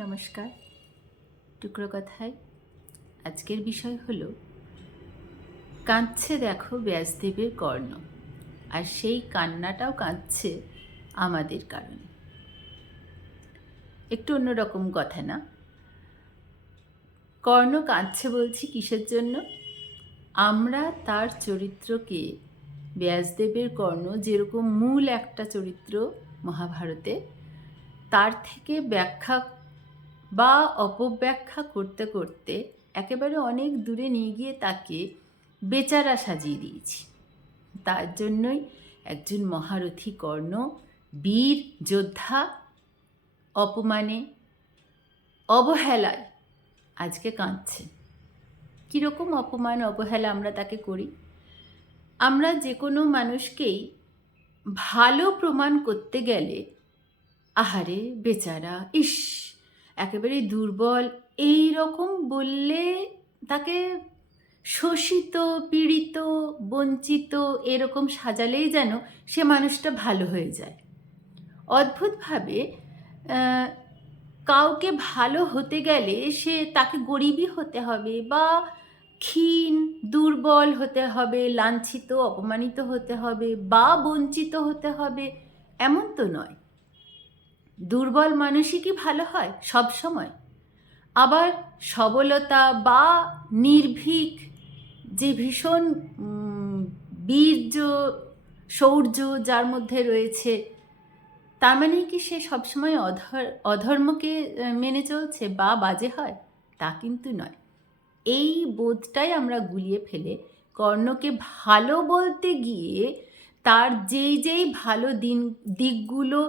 নমস্কার। টুকরো কথায় আজকের বিষয় হলো কাঁদছে দেখো ব্যাসদেবের কর্ণ, আর সেই কান্নাটাও কাঁদছে আমাদের কারণে। একটু অন্যরকম কথা না? কর্ণ কাঁদছে বলছি কিসের জন্য? আমরা তার চরিত্রকে, ব্যাসদেবের কর্ণ যেরকম মূল একটা চরিত্র মহাভারতে, তার থেকে ব্যাখ্যা বা অপব্যাখ্যা করতে করতে একেবারে অনেক দূরে নিয়ে গিয়ে তাকে বেচারা সাজিয়ে দিয়েছি। তার জন্যই একজন মহারথী কর্ণ, বীর যোদ্ধা, অপমানে, অবহেলায় আজকে কাঁদছে। কীরকম অপমান অবহেলা আমরা তাকে করি? আমরা যে কোনো মানুষকেই ভালো প্রমাণ করতে গেলে আহারে বেচারা, ইস একেবারে দুর্বল, এই রকম বললে তাকে শোষিত, পীড়িত, বঞ্চিত এরকম সাজালেই যেন সে মানুষটা ভালো হয়ে যায়। অদ্ভুতভাবে কাউকে ভালো হতে গেলে তাকে গরিবই হতে হবে, বা ক্ষীণ দুর্বল হতে হবে, লাঞ্ছিত অপমানিত হতে হবে, বা বঞ্চিত হতে হবে, এমন তো নয়। দুর্বল মানুষই কি ভালো হয় সব সময়? আবার সবলতা বা নির্ভীক, যে ভীষণ বীর্য শৌর্য যার মধ্যে রয়েছে, তার মানে কি সে সবসময় অধর্মকে মেনে চলছে বা বাজে হয়? তা কিন্তু নয়। এই বোধটাই আমরা গুলিয়ে ফেলে কর্ণকে ভালো বলতে গিয়ে তার যেই ভালো দিকগুলো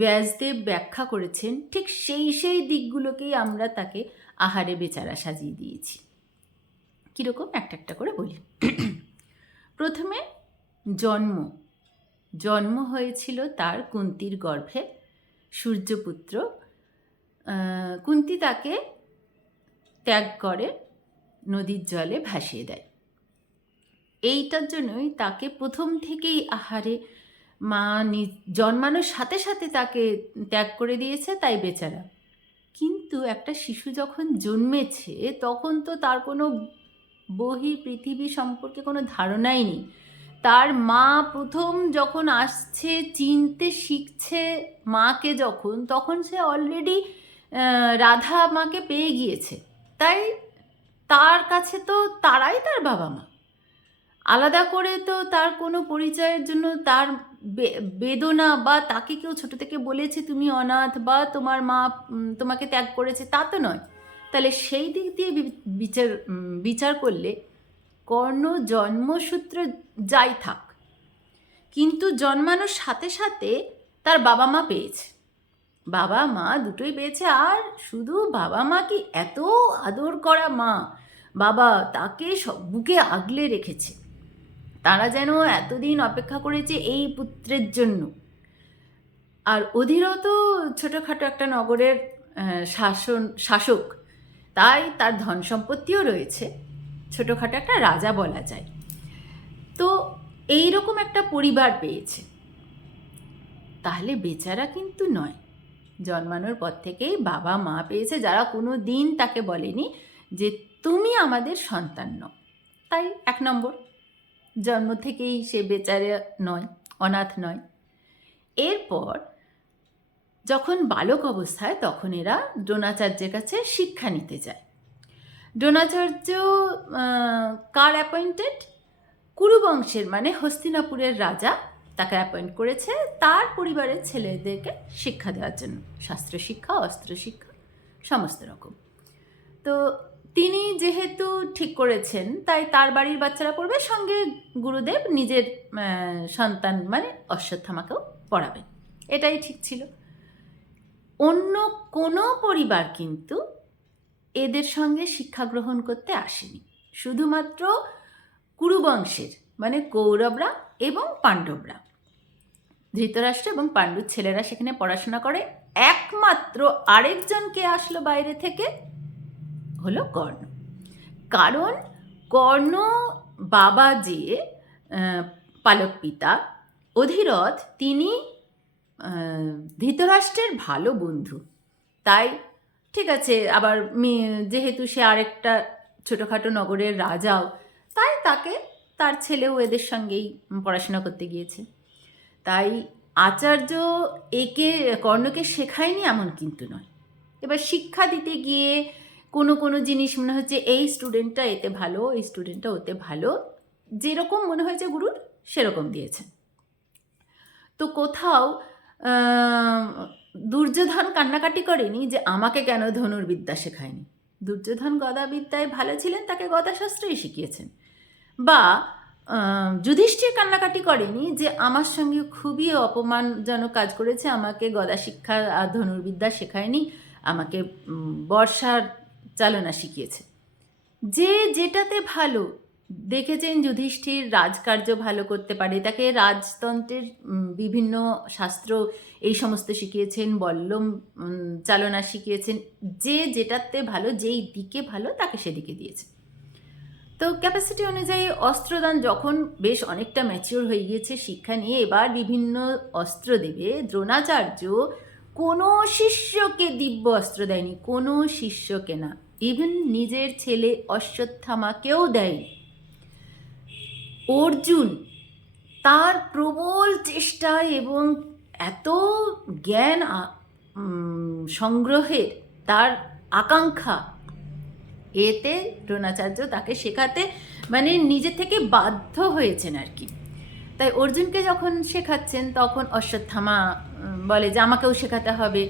ব্যাসদেব ব্যাখ্যা করেছেন, ঠিক সেই দিকগুলোকেই আমরা তাকে আহারে বেচারা সাজিয়ে দিয়েছি। কীরকম একটা করে বলি। প্রথমে জন্ম হয়েছিল তার কুন্তির গর্ভে, সূর্যপুত্র। কুন্তি তাকে ত্যাগ করে, নদীর জলে ভাসিয়ে দেয়। এইটার জন্যই তাকে প্রথম থেকেই আহারে মা জন্মানোর সাথে সাথে তাকে ত্যাগ করে দিয়েছে, তাই বেচারা। কিন্তু একটা শিশু যখন জন্মেছে তখন তো তার কোনো পৃথিবী সম্পর্কে কোনো ধারণাই নেই। তার মা প্রথম যখন আসছে, চিনতে শিখছে মাকে তখন সে অলরেডি রাধা মাকে পেয়ে গিয়েছে। তাই তার কাছে তো তারাই তার বাবা মা। আলাদা করে তো তার কোনো পরিচয়ের জন্য তার বেদনা, বা তাকে কেউ ছোট থেকে বলেছে তুমি অনাথ বা তোমার মা তোমাকে ত্যাগ করেছে, তা তো নয়। তাহলে সেই দিক দিয়ে বিচার করলে কর্ণ জন্মসূত্র যাই থাক, কিন্তু জন্মানোর সাথে সাথে তার বাবা মা পেয়েছে। বাবা মা দুটোই পেয়েছে। আর শুধু বাবা মা কি, এত আদর করা মা বাবা তাকে সব বুকে আগলে রেখেছে। তারা যেন এতদিন অপেক্ষা করেছে এই পুত্রের জন্য। আর অধীরও তো ছোটোখাটো একটা নগরের শাসক, তাই তার ধন সম্পত্তিও রয়েছে, ছোটোখাটো একটা রাজা বলা যায়। তো এইরকম একটা পরিবার পেয়েছে। তাহলে বেচারা কিন্তু নয়। জন্মানোর পর থেকেই বাবা মা পেয়েছে, যারা কোনো দিন তাকে বলেনি যে তুমি আমাদের সন্তান নও। তাই 1 নম্বর, জন্ম থেকেই সে বেচারা নয়, অনাথ নয়। এরপর যখন বালক অবস্থায়, তখন এরা দ্রোণাচার্যের কাছে শিক্ষা নিতে যায়। দ্রোণাচার্য কার অ্যাপয়েন্টেড? কুরুবংশের, মানে হস্তিনাপুরের রাজা তাকে অ্যাপয়েন্ট করেছে তার পরিবারের ছেলেদেরকে শিক্ষা দেওয়ার জন্য, শাস্ত্র শিক্ষা, অস্ত্র শিক্ষা, সমস্ত রকম। তো তিনি যেহেতু ঠিক করেছেন, তাই তার বাড়ির বাচ্চারা পড়বে, সঙ্গে গুরুদেব নিজের সন্তান মানে অশ্বত্থামাকেও পড়াবেন। এটাই ঠিক ছিল। অন্য কোনো পরিবার কিন্তু এদের সঙ্গে শিক্ষা গ্রহণ করতে আসেনি। শুধুমাত্র কুরুবংশের, মানে কৌরবরা এবং পাণ্ডবরা, ধৃতরাষ্ট্র এবং পাণ্ডুর ছেলেরা সেখানে পড়াশোনা করে। একমাত্র আরেকজনকে আসলো বাইরে থেকে, হলো কর্ণ। কারণ কর্ণ বাবা যে পালক পিতা অধিরথ, তিনি ধৃতরাষ্ট্রের ভালো বন্ধু। তাই ঠিক আছে, আবার যেহেতু সে আরেকটা ছোটোখাটো নগরের রাজাও, তাই তাকে তার ছেলেও এদের সঙ্গেই পড়াশোনা করতে গিয়েছে। তাই আচার্য কর্ণকে শেখায়নি এমন কিন্তু নয়। এবার শিক্ষা দিতে গিয়ে কোনো কোনো জিনিস মনে হচ্ছে এই স্টুডেন্টটা এতে ভালো, এই স্টুডেন্টটা ওতে ভালো, যেরকম মনে হয়েছে গুরুর সেরকম দিয়েছে। তো কোথাও দুর্যোধন কান্নাকাটি করেনি যে আমাকে কেন ধনুর্বিদ্যা শেখায়নি। দুর্যোধন গদাবিদ্যায় ভালো ছিলেন, তাকে গদাশাস্ত্রই শিখিয়েছেন। বা যুধিষ্ঠির কান্নাকাটি করেনি যে আমার সঙ্গে খুবই অপমানজনক কাজ করেছে, আমাকে গদা শিক্ষা আর ধনুর্বিদ্যা শেখায়নি, আমাকে বর্ষার চালনা শিখিয়েছে। যে যেটাতে ভালো দেখেছেন, যুধিষ্ঠির রাজকার্য ভালো করতে পারে, তাকে রাজতন্ত্রের বিভিন্ন শাস্ত্র এই সমস্ত শিখিয়েছেন, বল্লম চালনা শিখিয়েছেন। যে যেটাতে ভালো, যেই দিকে ভালো তাকে সেদিকে দিয়েছে। তো ক্যাপাসিটি অনুযায়ী অস্ত্রদান যখন বেশ অনেকটা ম্যাচিওর হয়ে গিয়েছে শিক্ষা নিয়ে, এবার বিভিন্ন অস্ত্র দেবে, দ্রোণাচার্য কোনো শিষ্যকে দিব্য অস্ত্র দেয়নি, কোনো শিষ্যকে না, ইভেন নিজের ছেলে অশ্বত্থামাকেও দেয়নি। অর্জুন তার প্রবল চেষ্টা এবং এত জ্ঞান সংগ্রহের তার আকাঙ্ক্ষা, এতে দ্রোণাচার্য তাকে শেখাতে মানে নিজে থেকে বাধ্য হয়েছেন আর কি। তাই অর্জুনকে যখন শেখাচ্ছেন তখন অশ্বত্থামা বলে যে আমাকেও শেখাতে হবে।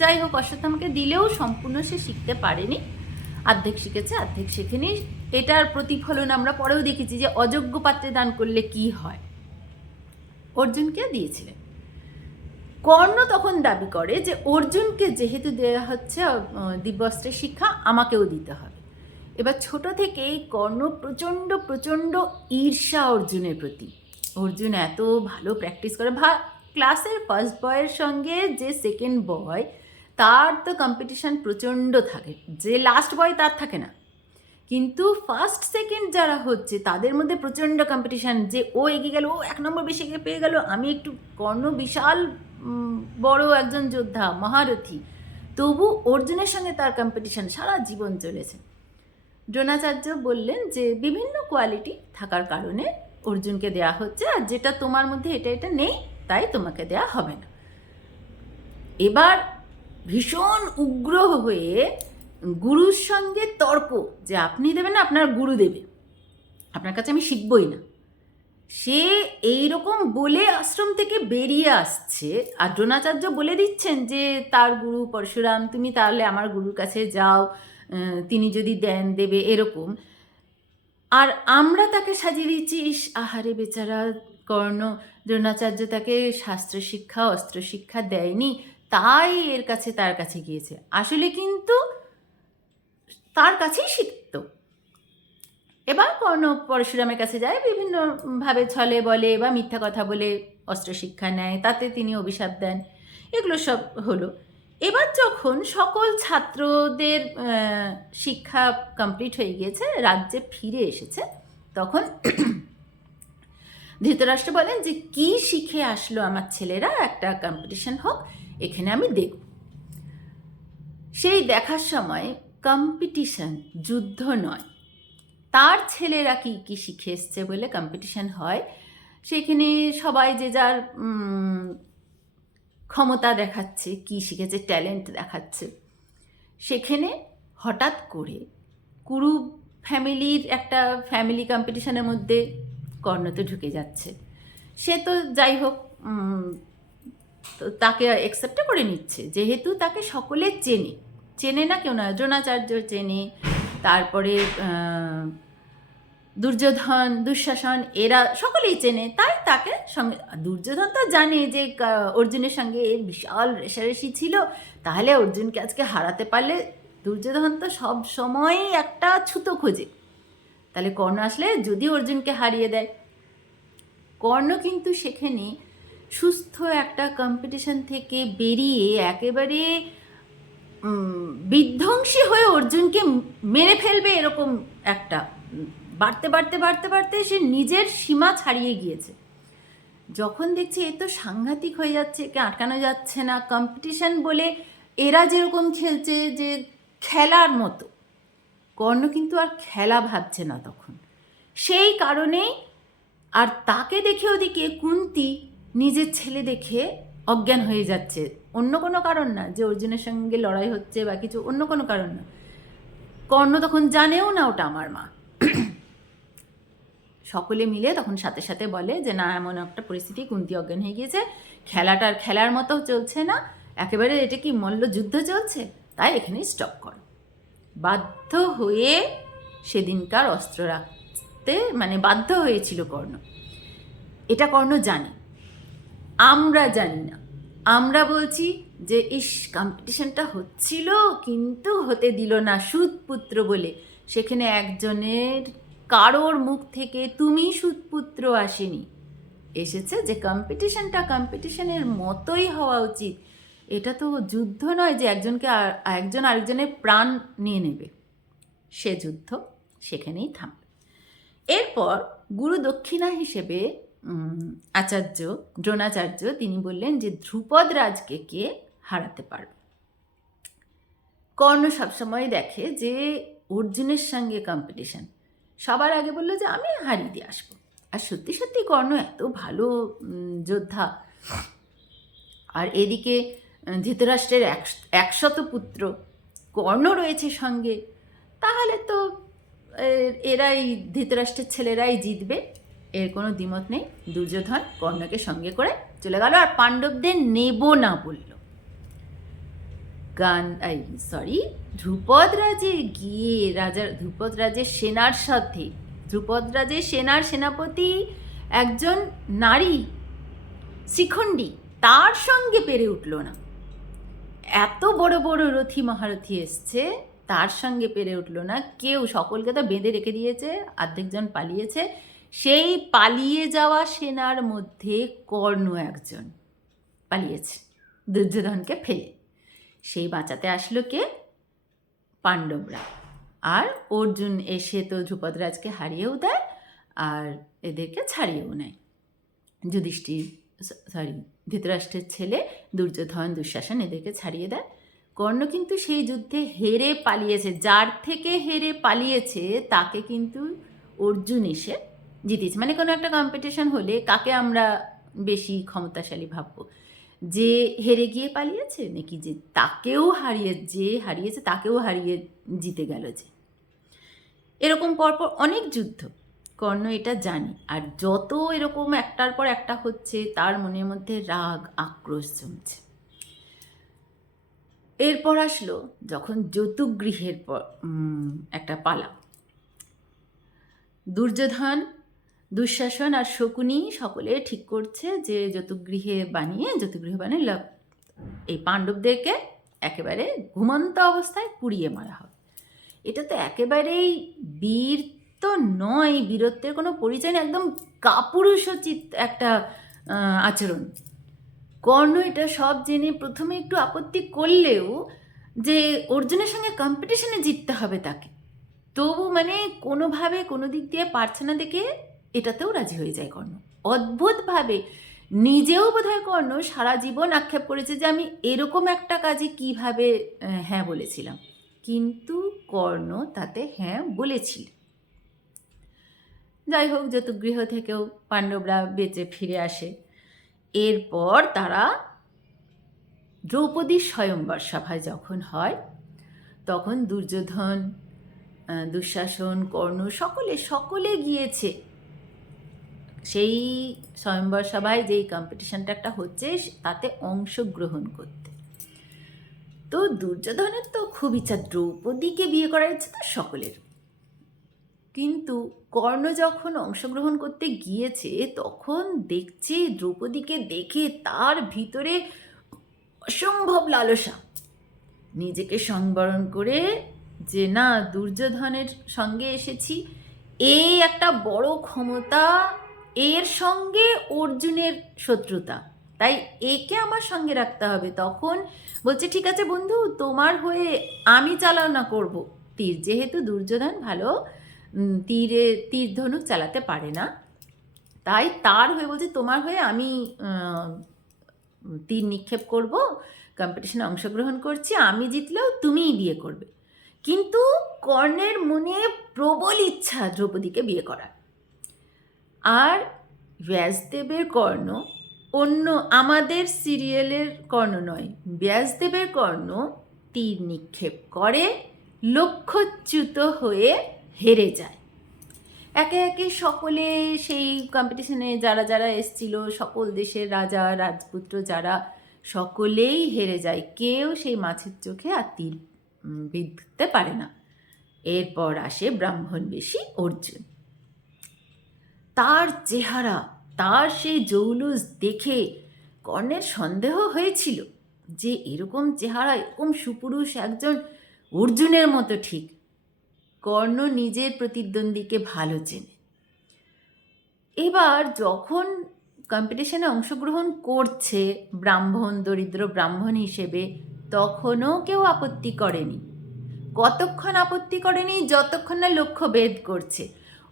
যাই হোক, অশ্বত্থামাকে দিলেও সম্পূর্ণ সে শিখতে পারেনি, অর্ধেক শিখেছে, অর্ধেক শেখেনি। এটার প্রতিফলন আমরা পরেও দেখেছি যে অযোগ্য পাত্রে দান করলে কি হয়, অর্জুনকে দিয়েছিলেন। কর্ণ তখন দাবি করে যে অর্জুনকে যেহেতু দেওয়া হচ্ছে দিব্যাস্ত্রের শিক্ষা, আমাকেও দিতে হবে। এবার ছোট থেকেই কর্ণ প্রচণ্ড প্রচণ্ড ঈর্ষা অর্জুনের প্রতি। অর্জুন এত ভালো প্র্যাকটিস করে, ক্লাসের ফার্স্ট বয়ের সঙ্গে যে সেকেন্ড বয় তার তো কম্পিটিশান প্রচণ্ড থাকে, যে লাস্ট বয় তার থাকে না। কিন্তু ফার্স্ট সেকেন্ড যারা হচ্ছে তাদের মধ্যে প্রচণ্ড কম্পিটিশান, যে ও এগিয়ে গেল, ও 1 নম্বর বেশি পেয়ে গেল, আমি একটু। কর্ণ বিশাল বড় একজন যোদ্ধা, মহারথী, তবু অর্জুনের সঙ্গে তার কম্পিটিশান সারা জীবন চলেছে। দ্রোণাচার্য বললেন যে বিভিন্ন কোয়ালিটি থাকার কারণে অর্জুনকে দেয়া হচ্ছে, আর যেটা তোমার মধ্যে এটা এটা নেই তাই তোমাকে দেয়া হবে না। এবার ভীষণ উগ্র হয়ে গুরুর সঙ্গে তর্ক, যে আপনি দেবেন না, আপনার গুরু দেবে, আপনার কাছে আমি শিখবই না। সে এইরকম বলে আশ্রম থেকে বেরিয়ে আসছে, আর দ্রোণাচার্য বলে দিচ্ছেন যে তার গুরু পরশুরাম, তুমি তাহলে আমার গুরুর কাছে যাও, তিনি যদি দেন দেবে, এরকম। আর আমরা তাকে সাজিয়ে দিচ্ছি, আহারে বেচারা কর্ণ, দ্রোণাচার্য তাকে শাস্ত্র শিক্ষা অস্ত্র শিক্ষা দেয়নি, তাই এর কাছে তার কাছে গিয়েছে। আসলে কিন্তু তার কাছেই শিখত। এবার কর্ণ পরশুরামের কাছে যায়, বিভিন্নভাবে ছলে বলে বা মিথ্যা কথা বলে অস্ত্র শিক্ষা নেয়, তাতে তিনি অভিশাপ দেন, এগুলো সব হলো। এবার যখন সকল ছাত্রদের শিক্ষা কমপ্লিট হয়ে গিয়েছে, রাজ্যে ফিরে এসেছে, তখন ধৃতরাষ্ট্র বলেন যে কি শিখে আসলো আমার ছেলেরা, একটা কম্পিটিশন হোক, এখানে আমি দেখব। সেই দেখার সময় কম্পিটিশন, যুদ্ধ নয়, তার ছেলেরা কি কি শিখে এসছে বলে কম্পিটিশন হয়। সেখানে সবাই যে যার ক্ষমতা দেখাচ্ছে, কি শিখেছে, ট্যালেন্ট দেখাচ্ছে। সেখানে হঠাৎ করে কুরু ফ্যামিলির একটা ফ্যামিলি কম্পিটিশনের মধ্যে কর্ণ তো ঢুকে যাচ্ছে। সে তো যাই হোক তাকে অ্যাকসেপ্ট করে নিচ্ছে, যেহেতু তাকে সকলে চেনে না কেউ না, দ্রোণাচার্য চেনে, তারপরে দুর্যোধন, দুঃশাসন, এরা সকলেই চেনে, তাই তাকে সঙ্গে। দুর্যোধন তো জানে যে অর্জুনের সঙ্গে এর বিশাল রেষারেষি ছিল, তাহলে অর্জুনকে আজকে হারাতে পারলে, দুর্যোধন তো সব সময়ই একটা ছুতো খোঁজে, তাহলে কর্ণ আসলে যদি অর্জুনকে হারিয়ে দেয়। কর্ণ কিন্তু সেখানে সুস্থ একটা কম্পিটিশন থেকে বেরিয়ে একেবারে বিধ্বংসী হয়ে অর্জুনকে মেরে ফেলবে, এরকম একটা বাড়তে বাড়তে বাড়তে বাড়তে সে নিজের সীমা ছাড়িয়ে গিয়েছে। যখন দেখছে এ তো সাংঘাতিক হয়ে যাচ্ছে, একে আটকানো যাচ্ছে না, কম্পিটিশন বলে এরা যেরকম খেলছে যে খেলার মতো। কর্ণ কিন্তু আর খেলা ভাবছে না তখন, সেই কারণেই। আর তাকে দেখে ওদিকে কুন্তি নিজের ছেলে দেখে অজ্ঞান হয়ে যাচ্ছে, অন্য কোনো কারণ না যে অর্জুনের সঙ্গে লড়াই হচ্ছে বা কিছু, অন্য কোনো কারণ না। কর্ণ তখন জানেও না ওটা আমার মা। সকলে মিলে তখন সাথে সাথে বলে যে না, এমন একটা পরিস্থিতি, কুন্তি অজ্ঞান হয়ে গিয়েছে, খেলাটা আর খেলার মতো চলছে না, একেবারে এটা কি মল্লযুদ্ধ চলছে, তাই এখানেই স্টপ করো। বাধ্য হয়ে সেদিনকার অস্ত্র রাখতে বাধ্য হয়েছিল কর্ণ। এটা কর্ণ জানে, আমরা জানি না। আমরা বলছি যে ইস, কম্পিটিশনটা হচ্ছিল কিন্তু হতে দিল না সুতপুত্র বলে। সেখানে একজনের কারোর মুখ থেকে তুমি সুতপুত্র আসেনি, এসেছে যে কম্পিটিশনের মতোই হওয়া উচিত। এটা তো যুদ্ধ নয় যে একজন আরেকজনের প্রাণ নিয়ে নেবে। সে যুদ্ধ সেখানেই থামবে। এরপর গুরু দক্ষিণা হিসেবে দ্রোণাচার্য তিনি বললেন যে ধ্রুপদ রাজকে কে হারাতে পারবে। কর্ণ সবসময় দেখে যে অর্জুনের সঙ্গে কম্পিটিশন, সবার আগে বললো যে আমি হারিয়ে দিয়ে আসবো। আর সত্যি সত্যি কর্ণ এত ভালো যোদ্ধা, আর এদিকে ধৃতরাষ্ট্রের 100 পুত্র, কর্ণ রয়েছে সঙ্গে, তাহলে তো এরাই, ধৃতরাষ্ট্রের ছেলেরাই জিতবে, এর কোনো দ্বিমত নেই। দুর্যোধন কর্ণকে সঙ্গে করে চলে গেল আর পাণ্ডবদের নেব না বলল। ধ্রুপদ রাজে গিয়ে ধ্রুপদ রাজের সেনার সাথে, ধ্রুপদ রাজের সেনার সেনাপতি একজন নারী শিখণ্ডী, তার সঙ্গে পেরে উঠল না। এত বড় বড় রথী মহারথী এসছে, তার সঙ্গে পেরে উঠল না কেউ। সকলকে তো বেঁধে রেখে দিয়েছে, অর্ধেকজন পালিয়েছে। সেই পালিয়ে যাওয়া সেনার মধ্যে কর্ণ একজন পালিয়েছে দুর্যোধনকে ফেলে। সেই বাঁচাতে আসলো কে? পাণ্ডবরা। আর অর্জুন এসে তো ধ্রুপদরাজকে হারিয়েও দেয় আর এদেরকে ছাড়িয়েও নেয়। ধৃতরাষ্ট্রের ছেলে দুর্যোধন, দুঃশাসন এদেরকে ছাড়িয়ে দেয়। কর্ণ কিন্তু সেই যুদ্ধে হেরে পালিয়েছে, যার থেকে হেরে পালিয়েছে তাকে কিন্তু অর্জুন এসে জিতেছে। কোনো একটা কম্পিটিশন হলে কাকে আমরা বেশি ক্ষমতাশালী ভাববো? যে হেরে গিয়ে পালিয়েছে, নাকি যে হারিয়েছে তাকেও হারিয়ে জিতে গেল? যে এরকম পরপর অনেক যুদ্ধ, কর্ণ এটা জানে। আর যত এরকম একটার পর একটা হচ্ছে, তার মনের মধ্যে রাগ আক্রোশ জমছে। এরপর আসলো যখন যতুগৃহের পর একটা পালা। দুর্যোধন, দুঃশাসন আর শকুনি সকলে ঠিক করছে যে যতুগৃহ বানিয়ে এই পাণ্ডবদেরকে একেবারে ঘুমন্ত অবস্থায় পুড়িয়ে মারা হবে। এটা তো একেবারেই বীর তো নয়, বীরত্বের কোনো পরিচয় নেই, একদম কাপুরুষোচিত একটা আচরণ। কর্ণ এটা সব জেনে প্রথমে একটু আপত্তি করলেও, যে অর্জুনের সঙ্গে কম্পিটিশনে জিততে হবে তাকে, তবু কোনোভাবে কোনো দিক দিয়ে পারছে না দেখে এটাতেও রাজি হয়ে যায় কর্ণ। অদ্ভুতভাবে নিজেও বোধহয় কর্ণ সারা জীবন আক্ষেপ করেছে যে আমি এরকম একটা কাজে কিভাবে হ্যাঁ বলেছিলাম, কিন্তু কর্ণ তাতে হ্যাঁ বলেছিল। যাই হোক, যতুগৃহ থেকেও পাণ্ডবরা বেঁচে ফিরে আসে। এরপর তারা দ্রৌপদীর স্বয়ম্বর সভায় যখন হয়, তখন দুর্যোধন, দুঃশাসন, কর্ণ সকলে গিয়েছে সেই স্বয়ম্বর সভায়, যেই কম্পিটিশনটা একটা হচ্ছে তাতে অংশগ্রহণ করতে। তো দুর্যোধনের তো খুব ইচ্ছা, দ্রৌপদীকে বিয়ে করার ইচ্ছে তো সকলের। কিন্তু কর্ণ যখন অংশগ্রহণ করতে গিয়েছে, তখন দেখছে দ্রৌপদীকে দেখে তার ভিতরে অসম্ভব লালসা, নিজেকে সংবরণ করে যে না, দুর্যোধনের সঙ্গে এসেছি, এই একটা বড় ক্ষমতা, এর সঙ্গে অর্জুনের শত্রুতা, তাই একে আমার সঙ্গে রাখতে হবে। তখন বলছে ঠিক আছে বন্ধু, তোমার হয়ে আমি চালনা করব তীর, যেহেতু দুর্যোধন ভালো তীর ধনুক চালাতে পারে না, তাই তার হয়ে বলছে তোমার হয়ে আমি তীর নিক্ষেপ করব, কম্পিটিশনে অংশগ্রহণ করছি, আমি জিতলেও তুমিই বিয়ে করবে। কিন্তু কর্ণের মনে প্রবল ইচ্ছা দ্রৌপদীকে বিয়ে করার। আর ব্যাসদেবের কর্ণ অন্য আমাদের সিরিয়ালের কর্ণ নয়, ব্যাসদেবের কর্ণ তীর নিক্ষেপ করে, লক্ষ্যচ্যুত হয়ে হেরে যায়। একে একে সকলে সেই কম্পিটিশনে যারা যারা এসছিল, সকল দেশের রাজা রাজপুত্র যারা, সকলেই হেরে যায়। কেউ সেই মাছের চোখে আর তীর বিঁধতে পারে না। এরপর আসে ব্রাহ্মণবেশী অর্জুন। তার চেহারা, তার সেই জৌলুস দেখে কর্ণের সন্দেহ হয়েছিল যে এরকম চেহারা, এরকম সুপুরুষ একজন অর্জুনের মতো ঠিক। কর্ণ নিজের প্রতিদ্বন্দ্বীকে ভালো চেনে। এবার যখন কম্পিটিশনে অংশগ্রহণ করছে ব্রাহ্মণ, দরিদ্র ব্রাহ্মণ হিসেবে, তখনও কেউ আপত্তি করেনি। কতক্ষণ আপত্তি করেনি? যতক্ষণ না লক্ষ্য ভেদ করছে।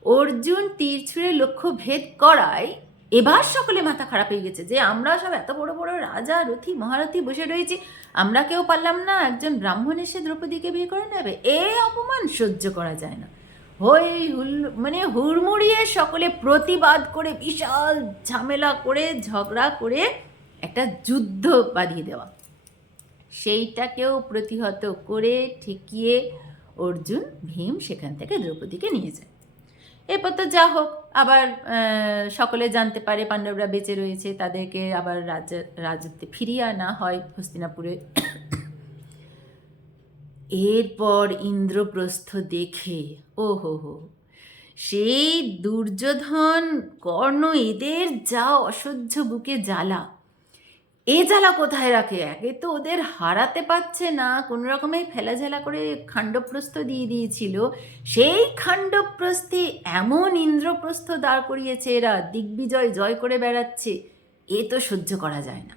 অর্জুন তীর ছুঁড়ে লক্ষ্য ভেদ করায় এবার সকলে মাথা খারাপ হয়ে গেছে যে আমরা সব এত বড় বড় রাজা, রথী, মহারথী বসে রয়েছি, আমরা কেউ পারলাম না, একজন ব্রাহ্মণ এসে দ্রৌপদীকে বিয়ে করে নেবে। এই অপমান সহ্য করা যায় না। মানে হুড়মুড়িয়ে সকলে প্রতিবাদ করে, বিশাল ঝামেলা করে, ঝগড়া করে একটা যুদ্ধ বাঁধিয়ে দেওয়া। সেইটাকেও প্রতিহত করে ঠেকিয়ে অর্জুন, ভীম সেখান থেকে দ্রৌপদীকে নিয়ে যায়। এরপর তো যা হোক, আবার সকলে জানতে পারে পাণ্ডবরা বেঁচে রয়েছে, তাদেরকে আবার রাজত্বে ফিরিয়ে আনা হয় হস্তিনাপুরে। এরপর ইন্দ্রপ্রস্থ দেখে ও হো, সেই দুর্যোধন, কর্ণ, এদের যা অসহ্য বুকে জ্বালা, এ জ্বালা কোথায় রাখে? একে তো ওদের হারাতে পারছে না, কোনো রকমে ফেলাঝেলা করে খাণ্ডবপ্রস্থ দিয়ে দিয়েছিল। সেই খাণ্ডবপ্রস্থে এমন ইন্দ্রপ্রস্থ দাঁড় করিয়েছে এরা, দিগ্বিজয় জয় করে বেড়াচ্ছে। এ তো সহ্য করা যায় না।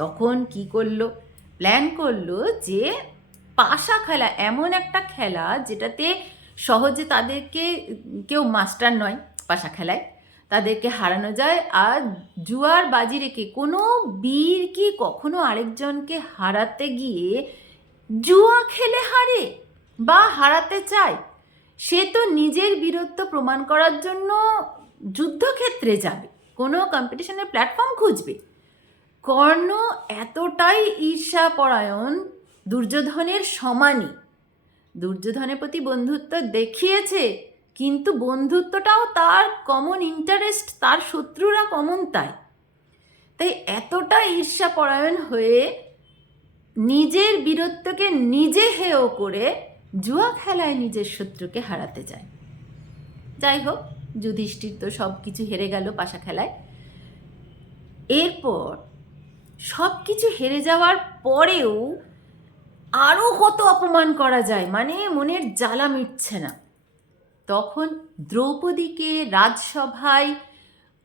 তখন কি করলো? প্ল্যান করলো যে পাশা খেলা, এমন একটা খেলা যেটাতে সহজে তাদেরকে, কেউ মাস্টার নয় পাশা খেলায়, তাদেরকে হারানো যায়। আর জুয়ার বাজি রেখে কোনো বীর কি কখনো আরেকজনকে হারাতে গিয়ে জুয়া খেলে হারে বা হারাতে চায়? সে তো নিজের বীরত্ব প্রমাণ করার জন্য যুদ্ধক্ষেত্রে যাবে, কোনো কম্পিটিশনের প্ল্যাটফর্ম খুঁজবে। কর্ণ এতটাই ঈর্ষাপরায়ণ, দুর্যোধনের সমানই, দুর্যোধনের প্রতি বন্ধুত্ব দেখিয়েছে, কিন্তু বন্ধুত্বটাও তার কমন ইন্টারেস্ট, তার শত্রুরা কমন, তাই এতটা ঈর্ষাপরায়ণ হয়ে নিজের বীরত্বকে নিজে হেয় করে জুয়া খেলায় নিজের শত্রুকে হারাতে যায়। যাই হোক, যুধিষ্ঠির তো সব কিছু হেরে গেল পাশা খেলায়। এরপর সব কিছু হেরে যাওয়ার পরেও আরও কত অপমান করা যায়, মানে মনের জ্বালা মিটছে না। তখন দ্রৌপদীকে রাজসভায়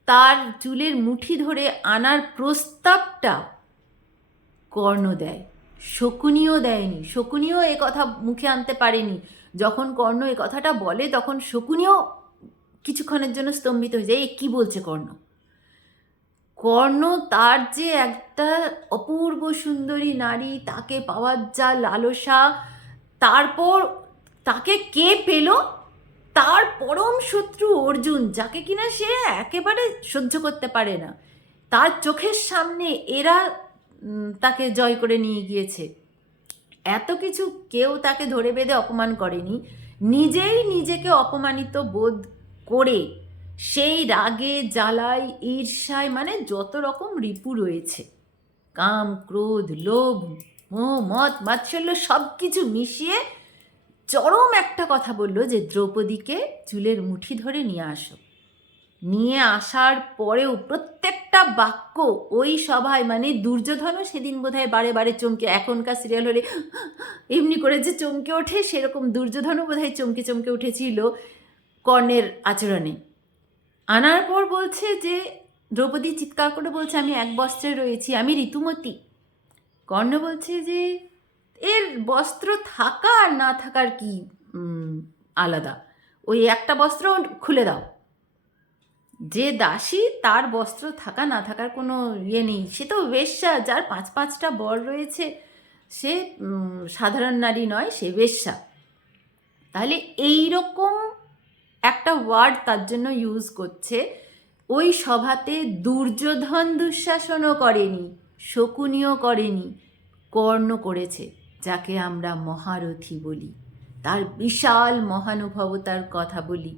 তার চুলের মুঠি ধরে আনার প্রস্তাবটা কর্ণ দেয়, শকুনিও দেয়নি। শকুনিও এ কথা মুখে আনতে পারেনি। যখন কর্ণ এ কথাটা বলে, তখন শকুনিও কিছুক্ষণের জন্য স্তম্ভিত হয়ে যায়, এ কী বলছে কর্ণ। কর্ণ তার যে একটা অপূর্ব সুন্দরী নারী, তাকে পাওয়ার যা লালসা, তারপর তাকে কে পেল? তার পরম শত্রু অর্জুন, যাকে কিনা সে একেবারে সহ্য করতে পারে না, তার চোখের সামনে এরা তাকে জয় করে নিয়ে গিয়েছে। এত কিছু কেউ তাকে ধরে বেঁধে অপমান করেনি, নিজেই নিজেকে অপমানিত বোধ করে সেই রাগে, জ্বালায়, ঈর্ষায়, মানে যত রকম রিপু রয়েছে, কাম, ক্রোধ, লোভ, মোহ, মদ, মাৎসল্য, সব কিছু মিশিয়ে চরম একটা কথা বলল যে দ্রৌপদীকে চুলের মুঠি ধরে নিয়ে আসো। নিয়ে আসার পরেও প্রত্যেকটা বাক্য ওই সভায়, মানে দুর্যোধনও সেদিন বোধহয় বারে বারে চমকে, এখনকার সিরিয়াল হলে এমনি করে যে চমকে ওঠে, সেরকম দুর্যোধনও বোধহয় চমকে চমকে উঠেছিল কর্ণের আচরণে। আনার পর বলছে যে, দ্রৌপদী চিৎকার করে বলছে, আমি এক বস্ত্রে রয়েছি, আমি ঋতুমতী। কর্ণ বলছে যে এর বস্ত্র থাকা আর না থাকার কি আলাদা, ওই একটা বস্ত্র খুলে দাও। যে দাসী, তার বস্ত্র থাকা না থাকার কোনো ইয়ে নেই, সে তো বেশ্যা, যার 5-5টা বর রয়েছে, সে সাধারণ নারী নয়, সে বেশ্যা। তাহলে এই রকম একটা ওয়ার্ড তার জন্য ইউজ করছে। ওই সভাতে দুর্যোধন দুঃশাসনও করেনি, শকুনিও করেনি, কর্ণ করেছে, যাকে আমরা মহারথী বলি, তার বিশাল মহানুভবতার কথা বলি।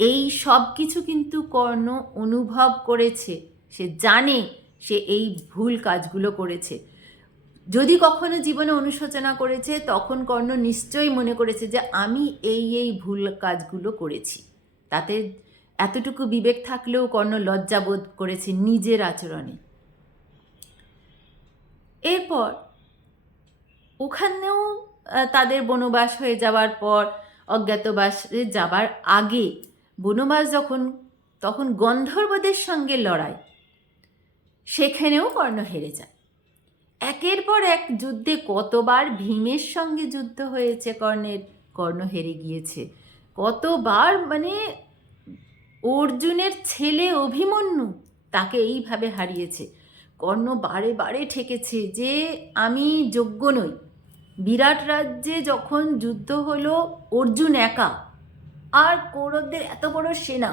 এই সব কিছু কিন্তু কর্ণ অনুভব করেছে, সে জানে সে এই ভুল কাজগুলো করেছে। যদি কখনো জীবনে অনুশোচনা করেছে, তখন কর্ণ নিশ্চয়ই মনে করেছে যে আমি এই ভুল কাজগুলো করেছি। তাতে এতটুকু বিবেক থাকলেও কর্ণ লজ্জাবোধ করেছে নিজের আচরণে। এরপর ওখানেও তাদের বনবাস হয়ে যাওয়ার পর, অজ্ঞাতবাসে যাবার আগে বনবাস তখন গন্ধর্বদের সঙ্গে লড়াই, সেখানেও কর্ণ হেরে যায়। একের পর এক যুদ্ধে কতবার ভীমের সঙ্গে যুদ্ধ হয়েছে কর্ণের, কর্ণ হেরে গিয়েছে। কতবার মানে অর্জুনের ছেলে অভিমন্যু, তাকে এইভাবে হারিয়েছে। কর্ণ বারে বারে ঠেকেছে যে আমি যোগ্য নই। বিরাট রাজ্যে যখন যুদ্ধ হলো, অর্জুন একা, আর কৌরবদের এত বড় সেনা,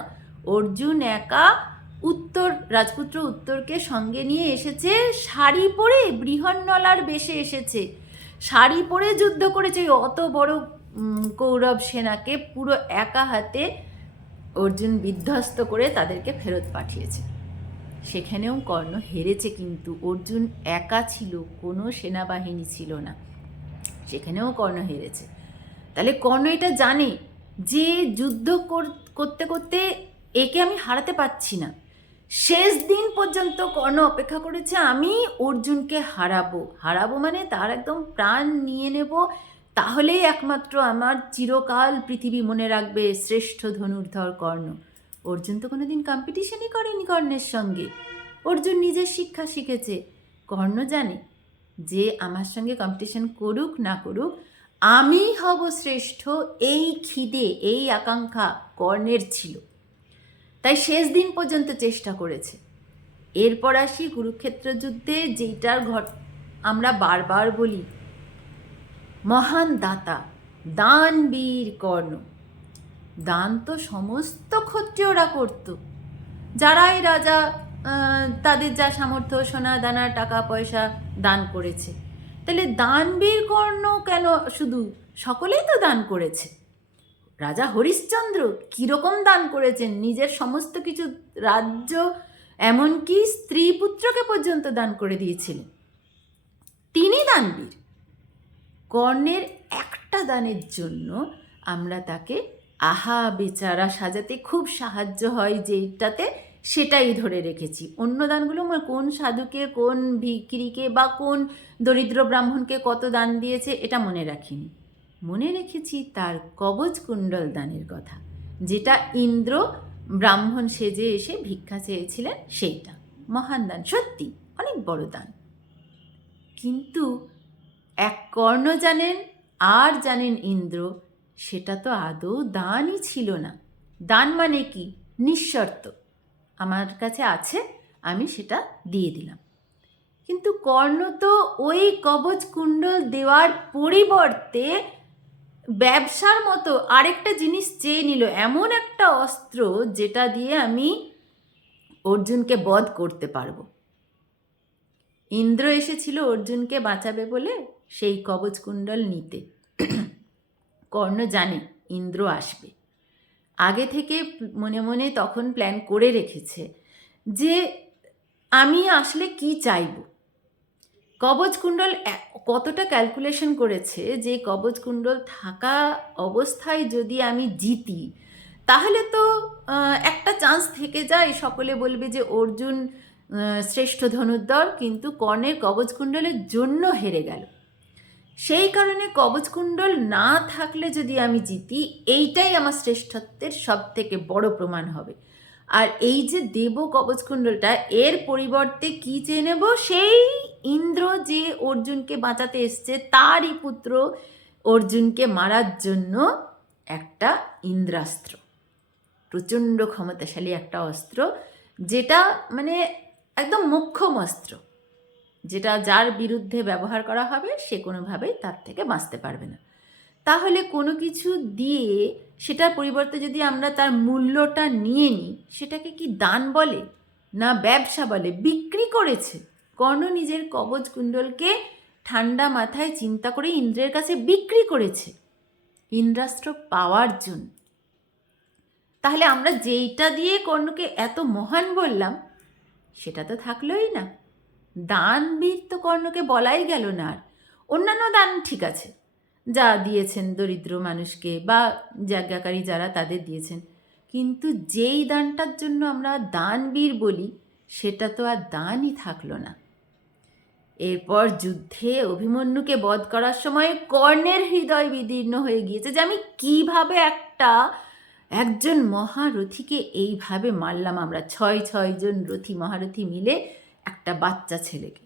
অর্জুন একা রাজপুত্র উত্তরকে সঙ্গে নিয়ে এসেছে, শাড়ি পরে বৃহন্নলার বেশে এসেছে, শাড়ি পরে যুদ্ধ করেছে। অত বড় কৌরব সেনাকে পুরো একা হাতে অর্জুন বিধ্বস্ত করে তাদেরকে ফেরত পাঠিয়েছে। সেখানেও কর্ণ হেরেছে, কিন্তু অর্জুন একা ছিল, কোনো সেনাবাহিনী ছিল না, সেখানেও কর্ণ হেরেছে। তাহলে কর্ণ এটা জানে যে যুদ্ধ করতে করতে একে আমি হারাতে পারছি না। শেষ দিন পর্যন্ত কর্ণ অপেক্ষা করেছে, আমি অর্জুনকে হারাবো মানে তার একদম প্রাণ নিয়ে নেব, তাহলেই একমাত্র আমার চিরকাল পৃথিবী মনে রাখবে শ্রেষ্ঠ ধনুর্ধর কর্ণ। অর্জুন তো কোনোদিন কম্পিটিশনই করেনি কর্ণের সঙ্গে, অর্জুন নিজের শিক্ষা শিখেছে। কর্ণ জানে যে আমার সঙ্গে কম্পিটিশন করুক না করুক, আমি হব শ্রেষ্ঠ, এই খিদে, এই আকাঙ্ক্ষা কর্ণের ছিল। তাই শেষ দিন পর্যন্ত চেষ্টা করেছে। এরপর আসি কুরুক্ষেত্র যুদ্ধে, যেটার আমরা বারবার বলি মহান দাতা, দানবীর কর্ণ। দান তো সমস্ত ক্ষত্রিয়রা করত, যারাই রাজা তাদের যা সামর্থ্য, সোনা দানা টাকা পয়সা দান করেছে। তাহলে দানবীর কর্ণ কেন শুধু, সকলেই তো দান করেছে। রাজা হরিশ্চন্দ্র কীরকম দান করেছেন, নিজের সমস্ত কিছু, রাজ্য, এমনকি স্ত্রী পুত্রকে পর্যন্ত দান করে দিয়েছিলেন। তিনি দানবীর। কর্ণের একটা দানের জন্য আমরা তাকে আহা বেচারা সাজাতে খুব সাহায্য হয় যেটাতে, সেটাই ধরে রেখেছি। অন্য দানগুলো কোন সাধুকে, কোন ভিখিরিকে বা কোন দরিদ্র ব্রাহ্মণকে কত দান দিয়েছে এটা মনে রাখিনি। মনে রেখেছি তার কবচ কুণ্ডল দানের কথা, যেটা ইন্দ্র ব্রাহ্মণ সেজে এসে ভিক্ষা চেয়েছিলেন, সেইটা মহান দান, সত্যি অনেক বড় দান। কিন্তু এক কর্ণ জানেন আর জানেন ইন্দ্র, সেটা তো আদৌ দানই ছিল না। দান মানে কি? নিঃশর্ত, আমার কাছে আছে, আমি সেটা দিয়ে দিলাম। কিন্তু কর্ণ তো ওই কবচ কুণ্ডল দেওয়ার পরিবর্তে ব্যবসার মতো আরেকটা জিনিস চেয়ে নিল, এমন একটা অস্ত্র যেটা দিয়ে আমি অর্জুনকে বধ করতে পারবো। ইন্দ্র এসেছিল অর্জুনকে বাঁচাবে বলে সেই কবচ কুণ্ডল নিতে। কর্ণ জানে ইন্দ্র আসবে, আগে থেকে মনে মনে তখন প্ল্যান করে রেখেছে যে আমি আসলে কি চাইব। কবচ কুণ্ডল কতটা ক্যালকুলেশন করেছে যে কবচ কুণ্ডল থাকা অবস্থায় যদি আমি জিতি, তাহলে তো একটা চান্স থেকে যায়, সকলে বলবে যে অর্জুন শ্রেষ্ঠ ধনুর্ধর, কিন্তু কর্ণের কবচ কুণ্ডলের জন্য হেরে গেল। সেই কারণে কবচ কুণ্ডল না থাকলে যদি আমি জিতি, এইটাই আমার শ্রেষ্ঠত্বের সব থেকে বড় প্রমাণ হবে। আর এই যে দেব কবচ কুণ্ডলটা, এর পরিবর্তে কি চেয়ে নেব? সেই ইন্দ্র যে অর্জুনকে বাঁচাতে এসছে, তারই পুত্র অর্জুনকে মারার জন্য একটা ইন্দ্রাস্ত্র, প্রচণ্ড ক্ষমতাশালী একটা অস্ত্র, যেটা মানে একদম মোক্ষম অস্ত্র। যেটা যার বিরুদ্ধে ব্যবহার করা হবে সে কোনোভাবেই তার থেকে বাঁচতে পারবে না। তাহলে কোনো কিছু দিয়ে সেটার পরিবর্তে যদি আমরা তার মূল্যটা নিয়ে নিই, সেটাকে কি দান বলে না ব্যবসা বলে? বিক্রি করেছে কর্ণ, নিজের কবচ কুণ্ডলকে ঠান্ডা মাথায় চিন্তা করে ইন্দ্রের কাছে বিক্রি করেছে ইন্দ্রাস্ত্র পাওয়ার জন্য। তাহলে আমরা যেইটা দিয়ে কর্ণকে এত মহান বললাম সেটা তো থাকলোই না। দানবীর তো কর্ণকে বলাই গেল না। আর অন্যান্য দান ঠিক আছে, যা দিয়েছেন দরিদ্র মানুষকে বা যাজ্ঞাকারী যারা তাদের দিয়েছেন, কিন্তু যেই দানটার জন্য আমরা দানবীর বলি সেটা তো আর দানই থাকলো না। এরপর যুদ্ধে অভিমন্যুকে বধ করার সময় কর্ণের হৃদয় বিদীর্ণ হয়ে গিয়েছে যে আমি কিভাবে একজন মহারথীকে এইভাবে মারলাম। আমরা 6 জন রথী মহারথী মিলে একটা বাচ্চা ছেলেকে।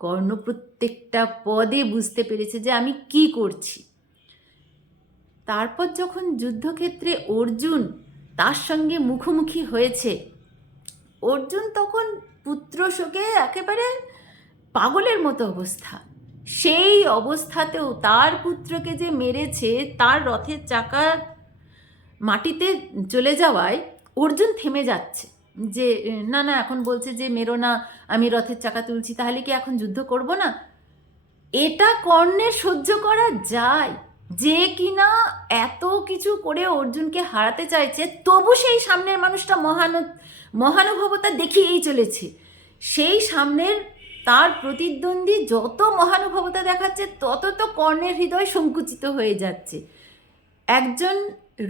কর্ণ প্রত্যেকটা পদে বুঝতে পেরেছে যে আমি কি করছি। তারপর যখন যুদ্ধক্ষেত্রে অর্জুন তার সঙ্গে মুখোমুখি হয়েছে, অর্জুন তখন পুত্র শোকে একেবারে পাগলের মতো অবস্থা। সেই অবস্থাতেও তার পুত্রকে যে মেরেছে, তার রথের চাকা মাটিতে চলে যাওয়ায় অর্জুন থেমে যাচ্ছে যে না না, এখন বলছে যে মেরো না, আমি রথের চাকা তুলছি, তাহলে কি এখন যুদ্ধ করব না? এটা কর্ণের সহ্য করা যায় যে কিনা এত কিছু করে অর্জুনকে হারাতে চাইছে, তবু সেই সামনের মানুষটা মহানুভবতা দেখিয়েই চলেছে। সেই সামনের তার প্রতিদ্বন্দ্বী যত মহানুভবতা দেখাচ্ছে তত তো কর্ণের হৃদয় সংকুচিত হয়ে যাচ্ছে। একজন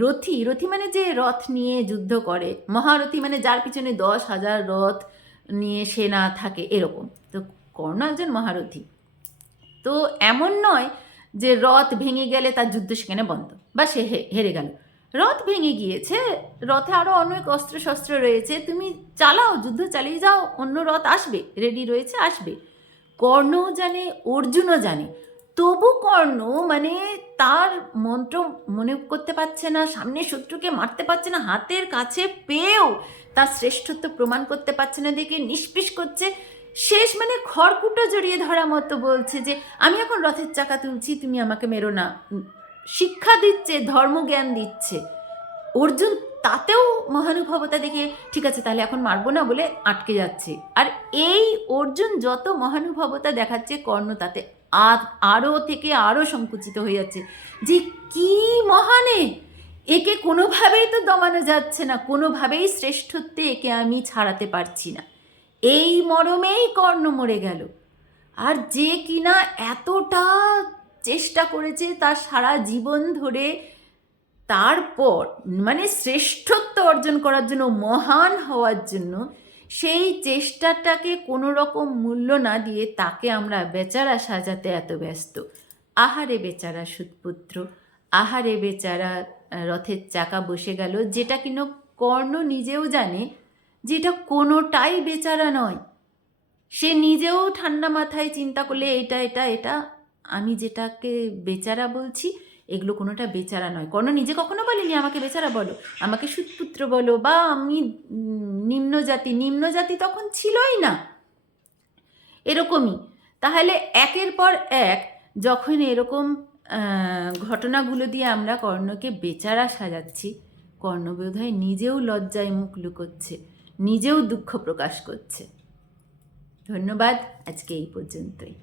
রথী মানে যে রথ নিয়ে যুদ্ধ করে, মহারথী মানে যার পিছনে 10,000 রথ নিয়ে সেনা থাকে, এরকম। তো কর্ণ একজন মহারথী। তো এমন নয় যে রথ ভেঙে গেলে তার যুদ্ধ সেখানে বন্ধ বা সে হেরে গেল। রথ ভেঙে গিয়েছে, রথে আরও অনেক অস্ত্রশস্ত্র রয়েছে, তুমি চালাও, যুদ্ধ চালিয়ে যাও, অন্য রথ আসবে, রেডি রয়েছে, আসবে। কর্ণও জানে, অর্জুনও জানে, তবু কর্ণ মানে তার মন্ত্র মনে করতে পারছে না, সামনে শত্রুকে মারতে পারছে না, হাতের কাছে পেয়েও তার শ্রেষ্ঠত্ব প্রমাণ করতে পারছে না দেখে নিষ্পিস করছে। শেষ মানে খড়কুটো জড়িয়ে ধরা মতো বলছে যে আমি এখন রথের চাকা তুলছি, তুমি আমাকে মেরো না। শিক্ষা দিচ্ছে, ধর্মজ্ঞান দিচ্ছে। অর্জুন তাতেও মহানুভবতা দেখে ঠিক আছে তাহলে এখন মারবো না বলে আটকে যাচ্ছে। আর এই অর্জুন যত মহানুভবতা দেখাচ্ছে, কর্ণ তাতে আরও থেকে আরও সংকুচিত হয়ে যাচ্ছে যে কি মহানে, একে কোনোভাবেই তো দমানো যাচ্ছে না, কোনোভাবেই শ্রেষ্ঠত্বে একে আমি ছাড়াতে পারছি না। এই মরমেই কর্ণ মরে গেল। আর যে কিনা এতটা চেষ্টা করেছে তার সারা জীবন ধরে, তারপর মানে শ্রেষ্ঠত্ব অর্জন করার জন্য, মহান হওয়ার জন্য, সেই চেষ্টাটাকে কোনো রকম মূল্য না দিয়ে তাকে আমরা বেচারা সাজাতে এত ব্যস্ত। আহারে বেচারা সুতপুত্র, আহারে বেচারা রথের চাকা বসে গেল, যেটা কিনা কর্ণ নিজেও জানে যেটা কোনোটাই বেচারা নয়। সে নিজেও ঠান্ডা মাথায় চিন্তা করলে এটা এটা এটা আমি যেটাকে বেচারা বলছি এগুলো কোনোটা বেচারা নয়। কর্ণ নিজে কখনো বলেনি আমাকে বেচারা বলো, আমাকে সুতপুত্র বলো, বা আমি নিম্ন জাতি তখন ছিলই না। এরকমই। তাহলে একের পর এক যখন এরকম ঘটনাগুলো দিয়ে আমরা কর্ণকে বেচারা সাজাচ্ছি, কর্ণ বোধহয় নিজেও লজ্জায় মুখ লুকোচ্ছে, নিজেও দুঃখ প্রকাশ করছে। ধন্যবাদ, আজকে এই পর্যন্তই।